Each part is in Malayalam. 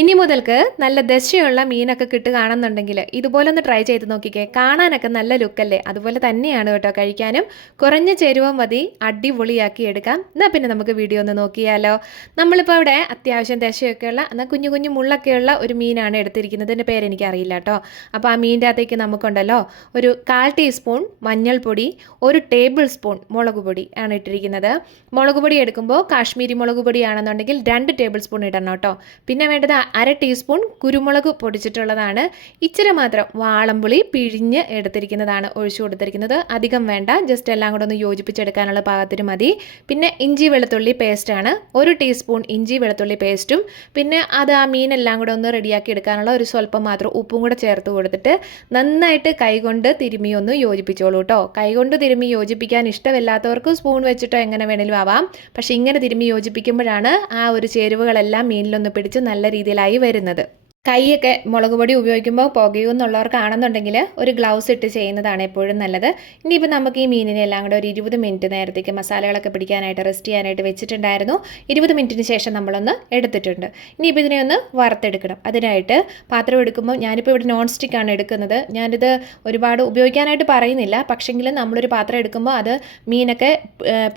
ഇനി മുതൽക്ക് നല്ല ദശയുള്ള മീനൊക്കെ കിട്ടുകയാണെന്നുണ്ടെങ്കിൽ ഇതുപോലെ ഒന്ന് ട്രൈ ചെയ്ത് നോക്കിക്കേ. കാണാനൊക്കെ നല്ല ലുക്കല്ലേ? അതുപോലെ തന്നെയാണ് കേട്ടോ കഴിക്കാനും. കുറഞ്ഞ ചേരുവ മതി, അടിപൊളിയാക്കി എടുക്കാം. എന്നാൽ പിന്നെ നമുക്ക് വീഡിയോ ഒന്ന് നോക്കിയാലോ. നമ്മളിപ്പോൾ ഇവിടെ അത്യാവശ്യം ദശയൊക്കെയുള്ള എന്നാൽ കുഞ്ഞു കുഞ്ഞു മുള്ളൊക്കെയുള്ള ഒരു മീനാണ് എടുത്തിരിക്കുന്നത്. ഇതിൻ്റെ പേരെനിക്കറിയില്ല കേട്ടോ. അപ്പോൾ ആ മീൻ്റെ അകത്തേക്ക് നമുക്കുണ്ടല്ലോ ഒരു 1/4 ടീസ്പൂൺ മഞ്ഞൾപ്പൊടി, 1 ടേബിൾ സ്പൂൺ മുളക് പൊടി ആണ് ഇട്ടിരിക്കുന്നത്. മുളക് പൊടി എടുക്കുമ്പോൾ കാശ്മീരി മുളക് പൊടിയാണെന്നുണ്ടെങ്കിൽ 2 ടേബിൾ സ്പൂൺ ഇടണം കേട്ടോ. പിന്നെ വേണ്ടത് 1/2 ടീസ്പൂൺ കുരുമുളക് പൊടിച്ചിട്ടുള്ളതാണ്. ഇച്ചിരി മാത്രം വാളംപുളി പിഴിഞ്ഞ് എടുത്തിരിക്കുന്നതാണ് ഒഴിച്ചു കൊടുത്തിരിക്കുന്നത്. അധികം വേണ്ട, ജസ്റ്റ് എല്ലാം കൂടെ ഒന്ന് യോജിപ്പിച്ചെടുക്കാനുള്ള പാകത്തിന് മതി. പിന്നെ ഇഞ്ചി വെളുത്തുള്ളി പേസ്റ്റാണ്, 1 ടീസ്പൂൺ ഇഞ്ചി വെളുത്തുള്ളി പേസ്റ്റും. പിന്നെ അത് ആ മീനെല്ലാം കൂടെ ഒന്ന് റെഡിയാക്കി എടുക്കാനുള്ള ഒരു സ്വല്പം മാത്രം ഉപ്പും കൂടെ ചേർത്ത് കൊടുത്തിട്ട് നന്നായിട്ട് കൈകൊണ്ട് തിരുമ്മി ഒന്ന് യോജിപ്പിച്ചോളൂ കേട്ടോ. കൈകൊണ്ട് തിരുമ്മി യോജിപ്പിക്കാൻ ഇഷ്ടമില്ലാത്തവർക്ക് സ്പൂൺ വെച്ചിട്ടോ എങ്ങനെ വേണേലും ആവാം. പക്ഷേ ഇങ്ങനെ തിരുമ്മി യോജിപ്പിക്കുമ്പോഴാണ് ആ ഒരു ചേരുവകളെല്ലാം മീനിലൊന്ന് പിടിച്ച് നല്ല രീതിയിലായി വരുന്നത്. കൈയൊക്കെ മുളക് പൊടി ഉപയോഗിക്കുമ്പോൾ പുകയുമെന്നുള്ളവർക്കാണെന്നുണ്ടെങ്കിൽ ഒരു ഗ്ലൗസ് ഇട്ട് ചെയ്യുന്നതാണ് എപ്പോഴും നല്ലത്. ഇനിയിപ്പോൾ നമുക്ക് ഈ മീനിനെ എല്ലാം കൂടെ ഒരു 20 മിനിറ്റ് നേരത്തേക്ക് മസാലകളൊക്കെ പിടിക്കാനായിട്ട് റെസ്റ്റ് ചെയ്യാനായിട്ട് വെച്ചിട്ടുണ്ടായിരുന്നു. 20 മിനിറ്റിന് ശേഷം നമ്മളൊന്ന് എടുത്തിട്ടുണ്ട്. ഇനിയിപ്പോൾ ഇതിനെ ഒന്ന് വറുത്തെടുക്കണം. അതിനായിട്ട് പാത്രം എടുക്കുമ്പോൾ ഞാനിപ്പോൾ ഇവിടെ നോൺ സ്റ്റിക്കാണ് എടുക്കുന്നത്. ഞാനിത് ഒരുപാട് ഉപയോഗിക്കാനായിട്ട് പറയുന്നില്ല, പക്ഷെങ്കിൽ നമ്മളൊരു പാത്രം എടുക്കുമ്പോൾ അത് മീനൊക്കെ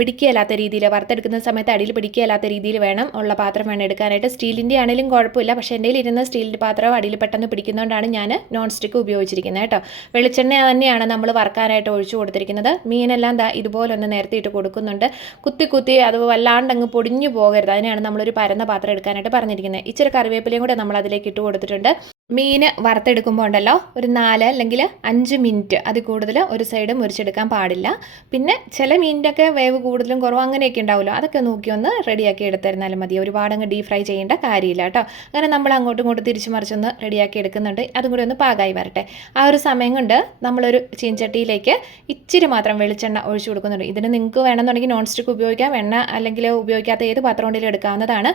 പിടിക്കുകയില്ലാത്ത രീതിയിൽ, വറുത്തെടുക്കുന്ന സമയത്ത് അടിയിൽ പിടിക്കുകയില്ലാത്ത രീതിയിൽ വേണം ഉള്ള പാത്രം വേണം എടുക്കാനായിട്ട്. സ്റ്റീലിൻ്റെ ആണെങ്കിലും കുഴപ്പമില്ല, പക്ഷേ എൻ്റെ ഇരുന്ന സ്റ്റീലിൻ്റെ പാത്രം അടിയിൽ പെട്ടെന്ന് പിടിക്കുന്നതുകൊണ്ടാണ് ഞാൻ നോൺ സ്റ്റിക്ക് ഉപയോഗിച്ചിരിക്കുന്നത് കേട്ടോ. വെളിച്ചെണ്ണ തന്നെയാണ് നമ്മൾ വറുക്കാനായിട്ട് ഒഴിച്ചു കൊടുത്തിരിക്കുന്നത്. മീനെല്ലാം ഇതുപോലെ ഒന്ന് നേരത്തെ ഇട്ട് കൊടുക്കുന്നുണ്ട്. കുത്തി അത് വല്ലാണ്ട് അങ്ങ് പൊടിഞ്ഞു പോകരുത്. അതിനാണ് നമ്മളൊരു പരന്ന പാത്രം എടുക്കാനായിട്ട് പറഞ്ഞിരിക്കുന്നത്. ഇച്ചിരി കറിവേപ്പിലയും കൂടെ നമ്മൾ അതിലേക്ക് ഇട്ട് കൊടുത്തിട്ടുണ്ട്. മീൻ വറുത്തെടുക്കുമ്പോൾ ഉണ്ടല്ലോ ഒരു 4 അല്ലെങ്കിൽ 5 മിനിറ്റ് അതിൽ കൂടുതൽ ഒരു സൈഡ് മുറിച്ചെടുക്കാൻ പാടില്ല. പിന്നെ ചില മീനിൻ്റെ ഒക്കെ വേവ് കൂടുതലും കുറവും അങ്ങനെയൊക്കെ ഉണ്ടാവുമല്ലോ, അതൊക്കെ നോക്കി ഒന്ന് റെഡിയാക്കി എടുത്തിരുന്നാലും മതി. ഒരുപാട് അങ്ങ് ഡീപ് ഫ്രൈ ചെയ്യേണ്ട കാര്യമില്ല കേട്ടോ. അങ്ങനെ നമ്മൾ അങ്ങോട്ടും ഇങ്ങോട്ടും തിരിച്ചു മറിച്ചൊന്ന് റെഡിയാക്കി എടുക്കുന്നുണ്ട്. അതും കൂടി ഒന്ന് പാകമായി വരട്ടെ. ആ ഒരു സമയം കൊണ്ട് നമ്മളൊരു ചീൻചട്ടിയിലേക്ക് ഇച്ചിരി മാത്രം വെളിച്ചെണ്ണ ഒഴിച്ചു കൊടുക്കുന്നുണ്ട്. ഇതിന് നിങ്ങൾക്ക് വേണമെന്നുണ്ടെങ്കിൽ നോൺ സ്റ്റിക്ക് ഉപയോഗിക്കാം, എണ്ണ അല്ലെങ്കിൽ ഉപയോഗിക്കാത്ത ഏത് പാത്രം കൊണ്ടിലും എടുക്കാവുന്നതാണ്.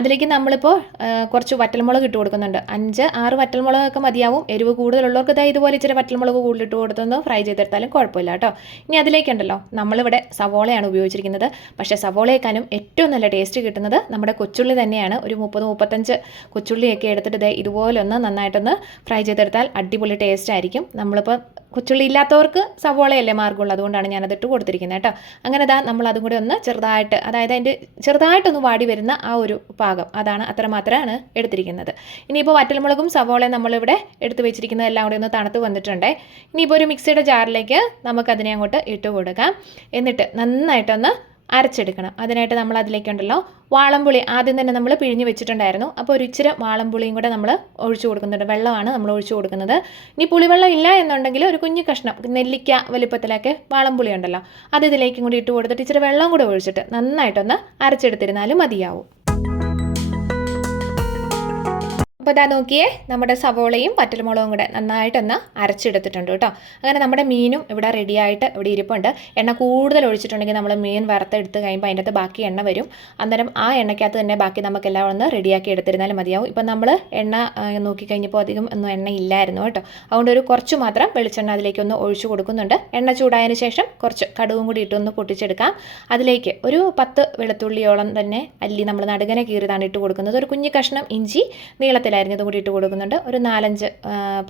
അതിലേക്ക് നമ്മളിപ്പോൾ കുറച്ച് വറ്റൽമുളക് ഇട്ട് കൊടുക്കുന്നുണ്ട്. 5-6 വറ്റൽമുളകൊക്കെ മതിയാവും. എരിവ് കൂടുതലുള്ളവർക്ക് ഇതുപോലെ ഇച്ചിരി വറ്റൽമുളക് കൂടുതലിട്ട് കൊടുത്തൊന്ന് ഫ്രൈ ചെയ്തെടുത്താലും കുഴപ്പമില്ല കേട്ടോ. ഇനി അതിലേക്കുണ്ടല്ലോ നമ്മളിവിടെ സവോളയാണ് ഉപയോഗിച്ചിരിക്കുന്നത്. പക്ഷേ സവോളയേക്കാളും ഏറ്റവും നല്ല ടേസ്റ്റ് കിട്ടുന്നത് നമ്മുടെ കൊച്ചുള്ളി തന്നെയാണ്. ഒരു 30-35 കൊച്ചുള്ളിയൊക്കെ എടുത്തിട്ട് ഇതുപോലെ ഒന്ന് നന്നായിട്ടൊന്ന് ഫ്രൈ ചെയ്തെടുത്താൽ അടിപൊളി ടേസ്റ്റ് ആയിരിക്കും. നമ്മളിപ്പോൾ കൊച്ചുള്ളി ഇല്ലാത്തവർക്ക് സവോളയല്ലേ മാർഗമുള്ളൂ, അതുകൊണ്ടാണ് ഞാനതിട്ട് കൊടുത്തിരിക്കുന്നത് കേട്ടോ. അങ്ങനെ നമ്മൾ അതും കൂടി ഒന്ന് ചെറുതായിട്ട്, അതായത് അതിൻ്റെ ചെറുതായിട്ടൊന്ന് വാടി വരുന്ന ആ ഒരു പാകം, അതാണ് അത്രമാത്രമാണ് എടുത്തിരിക്കുന്നത്. ഇനിയിപ്പോൾ വറ്റൽമുളകും സവോളയും നമ്മളിവിടെ എടുത്ത് വെച്ചിരിക്കുന്നത് എല്ലാം കൂടി ഒന്ന് തണുത്ത് വന്നിട്ടുണ്ട്. ഇനിയിപ്പോൾ ഒരു മിക്സിയുടെ ജാറിലേക്ക് നമുക്കതിനെ അങ്ങോട്ട് ഇട്ട് കൊടുക്കാം. എന്നിട്ട് നന്നായിട്ടൊന്ന് അരച്ചെടുക്കണം. അതിനായിട്ട് നമ്മൾ അതിലേക്കുണ്ടല്ലോ വാളംപുളി ആദ്യം തന്നെ നമ്മൾ പിഴിഞ്ഞ് വെച്ചിട്ടുണ്ടായിരുന്നു. അപ്പോൾ ഒരു ഇച്ചിരി വാളംപുളിയും കൂടെ നമ്മൾ ഒഴിച്ചു കൊടുക്കുന്നുണ്ട്. വെള്ളമാണ് നമ്മൾ ഒഴിച്ചു കൊടുക്കുന്നത്. ഇനി പുളിവെള്ളം ഇല്ല എന്നുണ്ടെങ്കിൽ ഒരു കുഞ്ഞു കഷ്ണം നെല്ലിക്ക വലിപ്പത്തിലൊക്കെ വാളംപുളി ഉണ്ടല്ലോ, അത് ഇതിലേക്കും കൂടി ഇട്ട് കൊടുത്തിട്ട് ഇച്ചിരി വെള്ളം കൂടെ ഒഴിച്ചിട്ട് നന്നായിട്ടൊന്ന് അരച്ചെടുത്തിരുന്നാലും മതിയാവും. അപ്പോൾ നോക്കിയേ, നമ്മുടെ സവോളയും വറ്റൽമുളകും കൂടെ നന്നായിട്ടൊന്ന് അരച്ചെടുത്തിട്ടുണ്ട് കേട്ടോ. അങ്ങനെ നമ്മുടെ മീനും ഇവിടെ റെഡിയായിട്ട് ഇവിടെ ഇരിപ്പുണ്ട്. എണ്ണ കൂടുതൽ ഒഴിച്ചിട്ടുണ്ടെങ്കിൽ നമ്മൾ മീൻ വറുത്തെടുത്ത് കഴിയുമ്പോൾ അതിൻ്റെ അകത്ത് ബാക്കി എണ്ണ വരും. അന്നേരം ആ എണ്ണയ്ക്കകത്ത് തന്നെ ബാക്കി നമുക്കെല്ലാം ഒന്ന് റെഡിയാക്കി എടുത്തിരുന്നാലും മതിയാവും. ഇപ്പം നമ്മൾ എണ്ണ നോക്കിക്കഴിഞ്ഞപ്പോൾ അധികം ഒന്നും എണ്ണ ഇല്ലായിരുന്നു കേട്ടോ. അതുകൊണ്ട് ഒരു കുറച്ച് മാത്രം വെളിച്ചെണ്ണ അതിലേക്കൊന്ന് ഒഴിച്ചു കൊടുക്കുന്നുണ്ട്. എണ്ണ ചൂടായതിന് ശേഷം കുറച്ച് കടുകും കൂടി ഇട്ടൊന്ന് പൊട്ടിച്ചെടുക്കാം. അതിലേക്ക് ഒരു 10 വെളുത്തുള്ളിയോളം തന്നെ അല്ലി നമ്മൾ നടുകനെ കീറിയതാണ് ഇട്ട് കൊടുക്കുന്നത്. ഒരു കുഞ്ഞു കഷ്ണം ഇഞ്ചി നീളത്തിൽ അരിഞ്ഞതും കൂടി ഇട്ട് കൊടുക്കുന്നുണ്ട്. ഒരു 4-5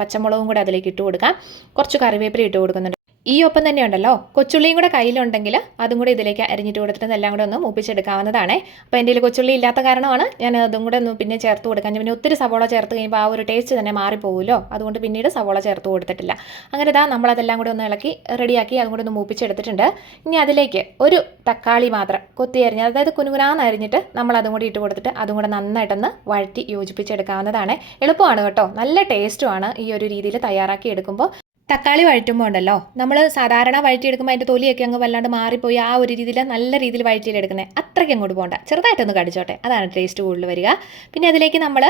പച്ചമുളകും കൂടെ അതിലേക്ക് ഇട്ട് കൊടുക്കാം. കുറച്ച് കറിവേപ്പില ഇട്ട് കൊടുക്കുന്നുണ്ട്. ഈ ഒപ്പം തന്നെ ഉണ്ടല്ലോ കൊച്ചുള്ളിയും കൂടെ കയ്യിലുണ്ടെങ്കിൽ അതും കൂടെ ഇതിലേക്ക് അരിഞ്ഞിട്ട് കൊടുത്തിട്ട് എല്ലാം കൂടെ ഒന്ന് മൂപ്പിച്ചെടുക്കാവുന്നതാണ്. അപ്പോൾ എൻ്റെ കൊച്ചുള്ളി ഇല്ലാത്ത കാരണമാണ് ഞാൻ അതും കൂടെ ഒന്ന് പിന്നെ ചേർത്ത് കൊടുക്കാൻ. പിന്നെ ഒത്തിരി സവോള ചേർത്ത് കഴിയുമ്പോൾ ആ ഒരു ടേസ്റ്റ് തന്നെ മാറിപ്പോകുമല്ലോ, അതുകൊണ്ട് പിന്നീട് സവോള ചേർത്ത് കൊടുത്തിട്ടില്ല. അങ്ങനെ നമ്മളതെല്ലാം കൂടെ ഒന്ന് ഇളക്കി റെഡിയാക്കി അതും കൂടെ ഒന്ന് മൂപ്പിച്ചെടുത്തിട്ടുണ്ട്. ഇനി അതിലേക്ക് ഒരു തക്കാളി മാത്രം കൊത്തി അരിഞ്ഞ്, അതായത് കുനുകുനാന്ന് അരിഞ്ഞിട്ട് നമ്മൾ അതും കൂടി ഇട്ട് കൊടുത്തിട്ട് അതും കൂടെ നന്നായിട്ടൊന്ന് വഴറ്റി യോജിപ്പിച്ചെടുക്കാവുന്നതാണ്. എളുപ്പമാണ് കേട്ടോ, നല്ല ടേസ്റ്റുമാണ് ഈ ഒരു രീതിയിൽ തയ്യാറാക്കി എടുക്കുമ്പോൾ. തക്കാളി വഴറ്റുമ്പോൾ ഉണ്ടല്ലോ നമ്മൾ സാധാരണ വഴറ്റിയെടുക്കുമ്പോൾ അതിൻ്റെ തൊലിയൊക്കെ അങ്ങ് വല്ലാണ്ട് മാറിപ്പോയി ആ ഒരു രീതിയിൽ നല്ല രീതിയിൽ വഴറ്റിയെടുക്കുന്നത് അത്രയ്ക്ക് അങ്ങോട്ട് പോകണ്ട, ചെറുതായിട്ടൊന്ന് കടിച്ചോട്ടെ, അതാണ് ടേസ്റ്റ് കൂടുതൽ വരിക. പിന്നെ അതിലേക്ക് നമ്മൾ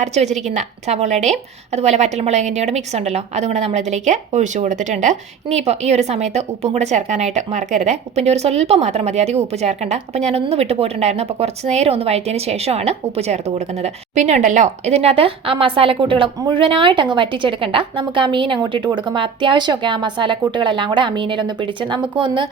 അരച്ച് വെച്ചിരിക്കുന്ന സവോളയുടെയും അതുപോലെ വറ്റൽമുളകിൻ്റെയും മിക്സ് ഉണ്ടല്ലോ, അതും കൂടെ നമ്മളിതിലേക്ക് ഒഴിച്ചു കൊടുത്തിട്ടുണ്ട്. ഇനിയിപ്പോൾ ഈ ഒരു സമയത്ത് ഉപ്പും കൂടെ ചേർക്കാനായിട്ട് മറക്കരുത്. ഉപ്പിൻ്റെ ഒരു സ്വല്പം മാത്രം മതി, അധികം ഉപ്പ് ചേർക്കണ്ട. അപ്പോൾ ഞാനൊന്ന് വിട്ടു പോയിട്ടുണ്ടായിരുന്നു, അപ്പോൾ കുറച്ച് നേരം ഒന്ന് വഴറ്റിയതിന് ശേഷമാണ് ഉപ്പ് ചേർത്ത് കൊടുക്കുന്നത്. പിന്നെ ഉണ്ടല്ലോ ഇതിൻ്റെ അകത്ത് ആ മസാലക്കൂട്ടുകൾ മുഴുവനായിട്ട് അങ്ങ് വറ്റിച്ചെടുക്കണ്ട. നമുക്ക് ആ മീൻ അങ്ങോട്ട് ഇട്ട് കൊടുക്കുമ്പോൾ കഴിയുമ്പോൾ അത്യാവശ്യമൊക്കെ ആ മസാലക്കൂട്ടുകളെല്ലാം കൂടെ ആ മീനിലൊന്ന് പിടിച്ച് നമുക്കും ഒന്ന്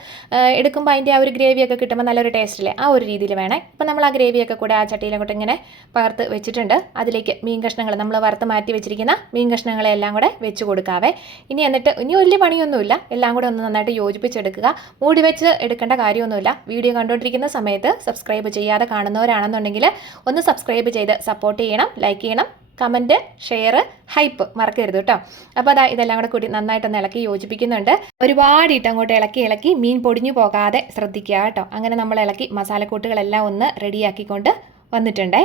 എടുക്കുമ്പോൾ അതിൻ്റെ ആ ഒരു ഗ്രേവിയൊക്കെ കിട്ടുമ്പോൾ നല്ലൊരു ടേസ്റ്റില്ലേ, ആ ഒരു രീതിയിൽ വേണേ. ഇപ്പം നമ്മൾ ആ ഗ്രേവിയൊക്കെ കൂടെ ആ ചട്ടിയിലങ്ങോട്ട് ഇങ്ങനെ പകർത്ത് വെച്ചിട്ടുണ്ട്. അതിലേക്ക് മീൻ കഷ്ണങ്ങൾ നമ്മൾ വറുത്ത് മാറ്റി വെച്ചിരിക്കുന്ന മീൻ കഷ്ണങ്ങളെല്ലാം കൂടെ വെച്ച് കൊടുക്കാവേ. ഇനി വലിയ പണിയൊന്നുമില്ല, എല്ലാം കൂടെ ഒന്ന് നന്നായിട്ട് യോജിപ്പിച്ചെടുക്കുക. മൂടി വെച്ച് എടുക്കേണ്ട കാര്യമൊന്നുമില്ല. വീഡിയോ കണ്ടുകൊണ്ടിരിക്കുന്ന സമയത്ത് സബ്സ്ക്രൈബ് ചെയ്യാതെ കാണുന്നവരാണെന്നുണ്ടെങ്കിൽ ഒന്ന് സബ്സ്ക്രൈബ് ചെയ്ത് സപ്പോർട്ട് ചെയ്യണം, ലൈക്ക് ചെയ്യണം, കമൻറ്റ്, ഷെയർ, ഹൈപ്പ് മറക്കരുത് കേട്ടോ. അപ്പോൾ അതാ ഇതെല്ലാം കൂടെ കൂടി നന്നായിട്ടൊന്ന് ഇളക്കി യോജിപ്പിക്കുന്നുണ്ട്. ഒരുപാട് അങ്ങോട്ട് ഇളക്കി മീൻ പൊടിഞ്ഞു പോകാതെ ശ്രദ്ധിക്കുക കേട്ടോ. അങ്ങനെ നമ്മൾ ഇളക്കി മസാലക്കൂട്ടുകളെല്ലാം ഒന്ന് റെഡിയാക്കിക്കൊണ്ട് വന്നിട്ടുണ്ടേ.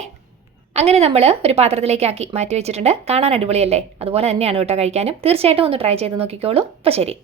അങ്ങനെ നമ്മൾ ഒരു പാത്രത്തിലേക്കാക്കി മാറ്റി വെച്ചിട്ടുണ്ട്. കാണാൻ അടിപൊളിയല്ലേ? അതുപോലെ തന്നെയാണ് കേട്ടോ കഴിക്കാനും. തീർച്ചയായിട്ടും ഒന്ന് ട്രൈ ചെയ്ത് നോക്കിക്കോളൂ. അപ്പോൾ ശരി.